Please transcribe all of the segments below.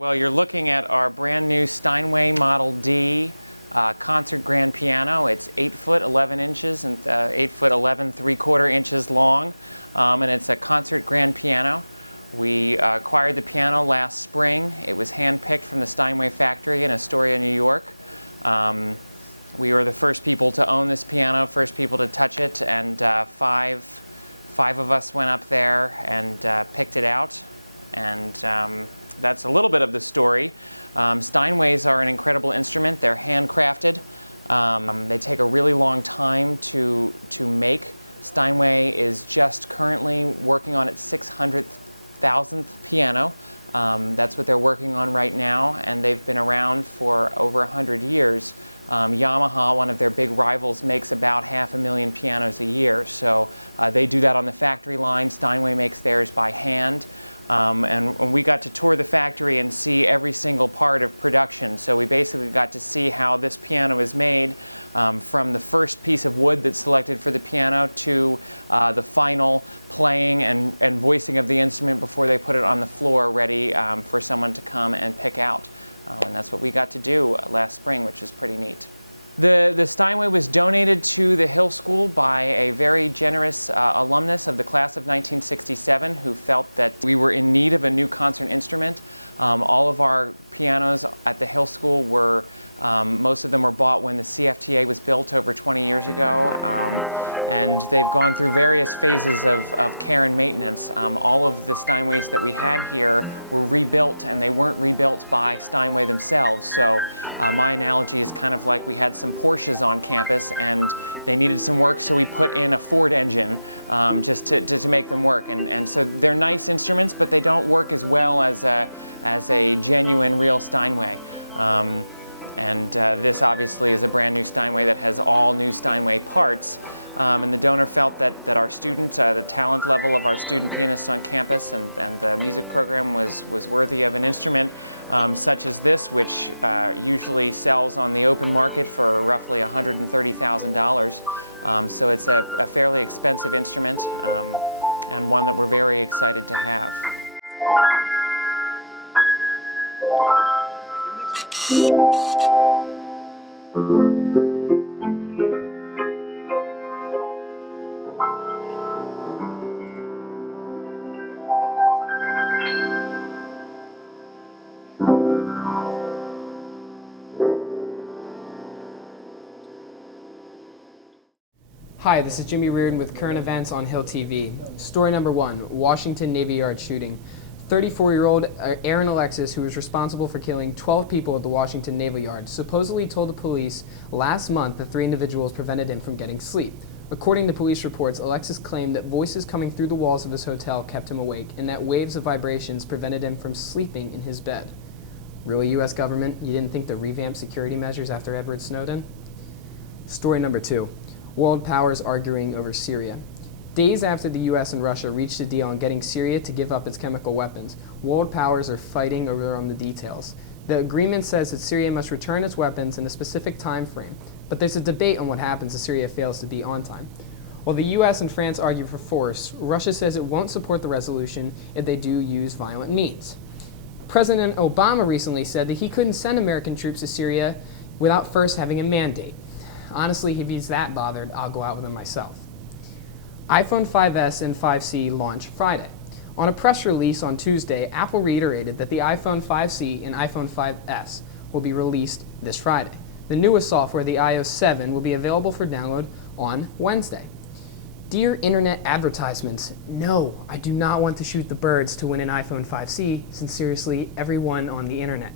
Well, you're looking at our brand new Steinway Model D concert grand piano. It's 8 foot 11 inches and 8 foot 11 3/4 inches long, and it's a concert grand piano. We acquired the piano last spring. It was hand-picked from the Steinway factory in Astoria, New York. We were the first people to own this piano, first people to touch it, and five of us went up there and picked it out. And that's a little bit of the story. Steinways are an incredible instrument. They're handcrafted. They take a really long time to make. Steinway is just currently working on its 600,000th piano. That's what they're working on right now, and they've been around for over 100 years. Yamaha, one of their big rivals, makes about 500,000 pianos a year. So they do that on the factory line. Steinway makes theirs by hand. And we got to tour the factory and see every single part of production. So we basically got to see how this piano is made, from the first piece of wood that's selected for the piano to the final playing and voicing of the instrument before they put it on the floor ready for someone to come and pick out. And that's what we got to do last spring, which is pretty neat. The Steinway was donated to the Hill School by a very generous alumnus of the class of 1967 who felt that we were in need of a new concert instrument. All of our pianos at the Hill School were, most of them were bought when the CFTA was built over 20 years ago. And they've gone through various phases of care and maintenance. All of the Steinways that we had here were rebuilt, and they weren't rebuilt by Steinway themselves. So my analogy is kind of like we had some Porsches on campus and they needed some work, so we put in a Ford engine just to make them work. And so they're nice instruments, but they don't work as well as a genuine, real Steinway. This obviously is a brand new Steinway that has all new Steinway parts. And the donor felt that our student, the talent level of our student pianists on campus and the music program was worthy of an instrument such as this, which usually sells on the open market for roughly $130,000. So it's a fairly expensive instrument, and one that we're very excited to have. Hi, this is Jimmy Reardon with current events on HillTV. Story number 1, Washington Navy Yard shooting. 34-year-old Aaron Alexis, who was responsible for killing 12 people at the Washington Naval Yard, supposedly told the police last month that 3 individuals prevented him from getting sleep. According to police reports, Alexis claimed that voices coming through the walls of his hotel kept him awake, and that waves of vibrations prevented him from sleeping in his bed. Really, U.S. government? You didn't think to revamp security measures after Edward Snowden? Story number 2. World powers arguing over Syria. Days after the U.S. and Russia reached a deal on getting Syria to give up its chemical weapons, world powers are fighting over the details. The agreement says that Syria must return its weapons in a specific time frame, but there's a debate on what happens if Syria fails to be on time. While the U.S. and France argue for force, Russia says it won't support the resolution if they do use violent means. President Obama recently said that he couldn't send American troops to Syria without first having a mandate. Honestly, if he's that bothered, I'll go out with him myself. iPhone 5S and 5C launch Friday. On a press release on Tuesday, Apple reiterated that the iPhone 5C and iPhone 5S will be released this Friday. The newest software, the iOS 7, will be available for download on Wednesday. Dear internet advertisements, no, I do not want to shoot the birds to win an iPhone 5C. Sincerely, everyone on the internet.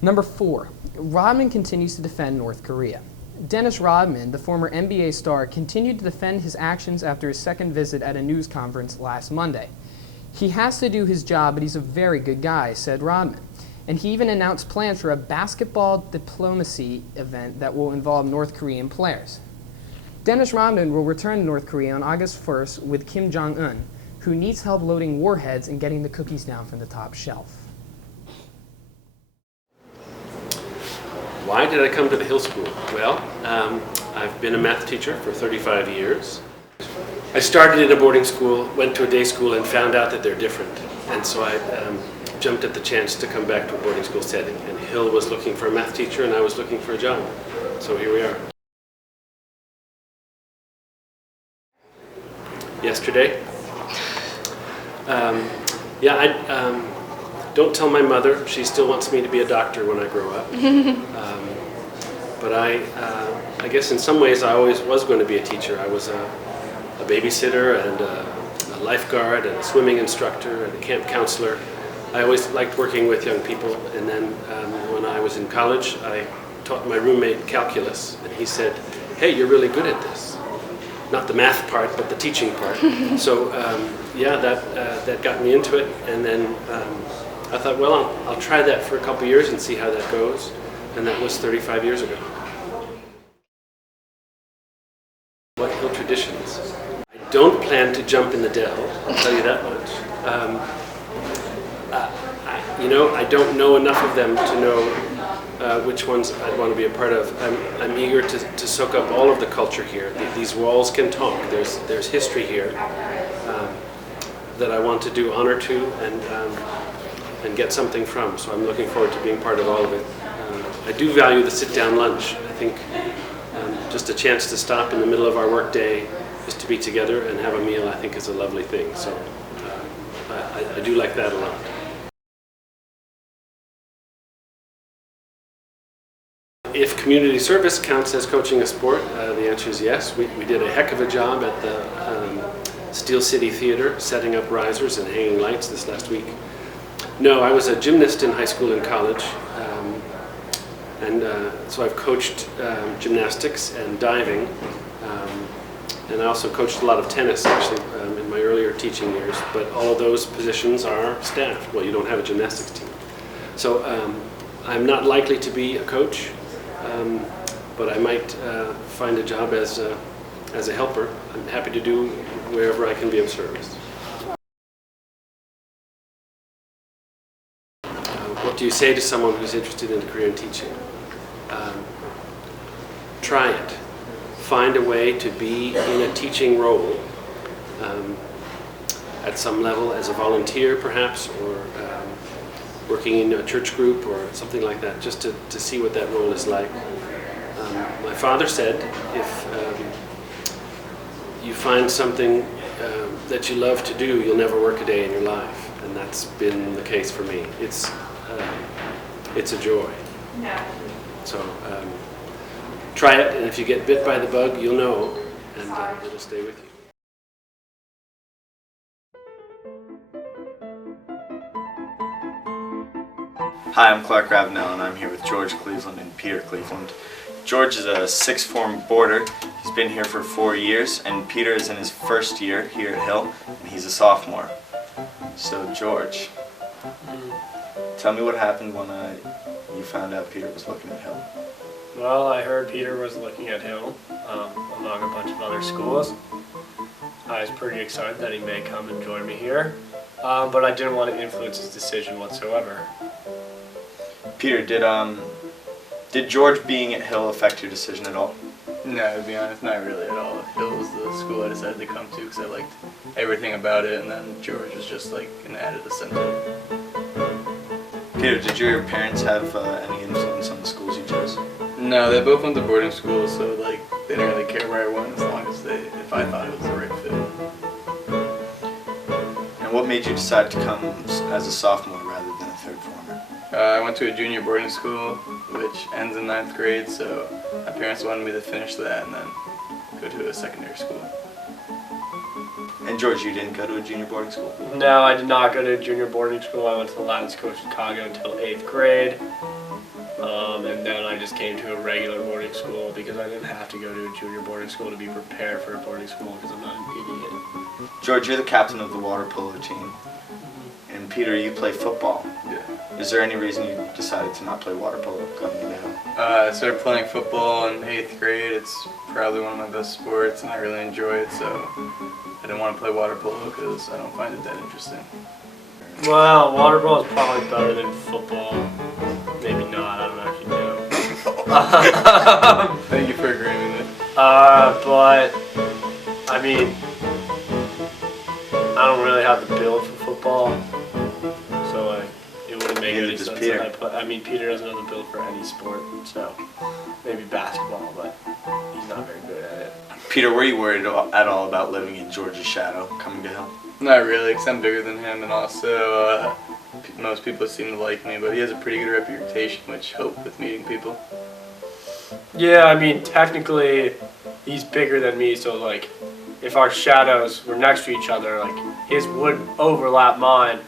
Number 4, Rodman continues to defend North Korea. Dennis Rodman, the former NBA star, continued to defend his actions after his second visit at a news conference last Monday. He has to do his job, but he's a very good guy, said Rodman. And he even announced plans for a basketball diplomacy event that will involve North Korean players. Dennis Rodman will return to North Korea on August 1st with Kim Jong-un, who needs help loading warheads and getting the cookies down from the top shelf. Why did I come to the Hill School? Well, I've been a math teacher for 35 years. I started in a boarding school, went to a day school, and found out that they're different. And so I jumped at the chance to come back to a boarding school setting. And Hill was looking for a math teacher and I was looking for a job. So here we are. Yesterday? Yeah, I don't tell my mother. She still wants me to be a doctor when I grow up. But I guess in some ways I always was going to be a teacher. I was a babysitter and a lifeguard and a swimming instructor and a camp counselor. I always liked working with young people, and then when I was in college I taught my roommate calculus, and he said, "Hey, you're really good at this." Not the math part, but the teaching part. So yeah, that got me into it, and then I thought, well, I'll try that for a couple years and see how that goes, and that was 35 years ago. What Hill traditions? I don't plan to jump in the Dell, I'll tell you that much. I don't know enough of them to know which ones I'd want to be a part of. I'm eager to soak up all of the culture here. These walls can talk. There's history here that I want to do honor to and get something from. So I'm looking forward to being part of all of it. I do value the sit-down lunch. I think just a chance to stop in the middle of our work day, just to be together and have a meal, I think is a lovely thing. So I do like that a lot. If community service counts as coaching a sport, the answer is yes. We did a heck of a job at the Steel City Theater, setting up risers and hanging lights this last week. No, I was a gymnast in high school and college, and so I've coached gymnastics and diving, and I also coached a lot of tennis actually in my earlier teaching years, but all of those positions are staffed. Well, you don't have a gymnastics team. So I'm not likely to be a coach. But I might find a job as a helper. I'm happy to do wherever I can be of service. What do you say to someone who's interested in a career in teaching? Try it. Find a way to be in a teaching role at some level as a volunteer perhaps, or working in a church group or something like that, just to see what that role is like. My father said, if you find something that you love to do, you'll never work a day in your life, and that's been the case for me. It's a joy. So try it, and if you get bit by the bug, you'll know, and it'll stay with you. Hi, I'm Clark Ravenel, and I'm here with George Cleveland and Peter Cleveland. George is a sixth form boarder. He's been here for 4 years, and Peter is in his first year here at Hill, and he's a sophomore. So, George, tell me what happened when you found out Peter was looking at Hill. Well, I heard Peter was looking at Hill among a bunch of other schools. I was pretty excited that he may come and join me here, but I didn't want to influence his decision whatsoever. Peter, did George being at Hill affect your decision at all? No, to be honest, not really at all. Hill was the school I decided to come to because I liked everything about it, and then George was just like an added incentive. Peter, did your parents have any influence on the schools you chose? No, they both went to boarding school, so like they didn't really care where I went as long as if I thought it was the right fit. And what made you decide to come as a sophomore rather than a third former? I went to a junior boarding school, which ends in 9th grade, so my parents wanted me to finish that and then go to a secondary school. And George, you didn't go to a junior boarding school? No, I did not go to junior boarding school. I went to the Latin School of Chicago until 8th grade. And then I just came to a regular boarding school because I didn't have to go to a junior boarding school to be prepared for a boarding school because I'm not an idiot. George, you're the captain of the water polo team. And Peter, you play football. Yeah. Is there any reason you decided to not play water polo coming down? I started playing football in 8th grade. It's probably one of my best sports and I really enjoy it, so I didn't want to play water polo because I don't find it that interesting. Well, water polo is probably better than football. Maybe not, I don't actually know. Thank you for agreeing with me. But, I mean, I don't really have the build for football, so like, maybe does since Peter? Peter doesn't have the build for any sport, so maybe basketball, but he's not very good at it. Peter, were you worried at all about living in George's shadow coming to Hill? Not really, because I'm bigger than him, and also most people seem to like me, but he has a pretty good reputation, which helps with meeting people. Yeah, I mean, technically, he's bigger than me, so like, if our shadows were next to each other, like, his would overlap mine,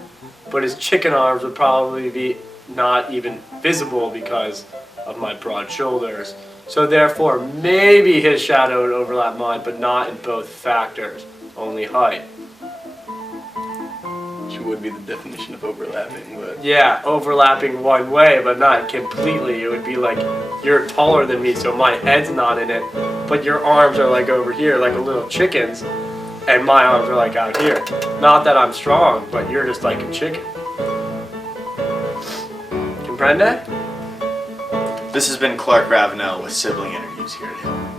but his chicken arms would probably be not even visible because of my broad shoulders. So therefore, maybe his shadow would overlap mine, but not in both factors, only height. Which would be the definition of overlapping, but... Yeah, overlapping one way, but not completely. It would be like, you're taller than me, so my head's not in it, but your arms are like over here, like a little chicken's, and my arms are like out here. Not that I'm strong, but you're just like a chicken. Comprende? This has been Clark Ravenel with Sibling Interviews here at Hill.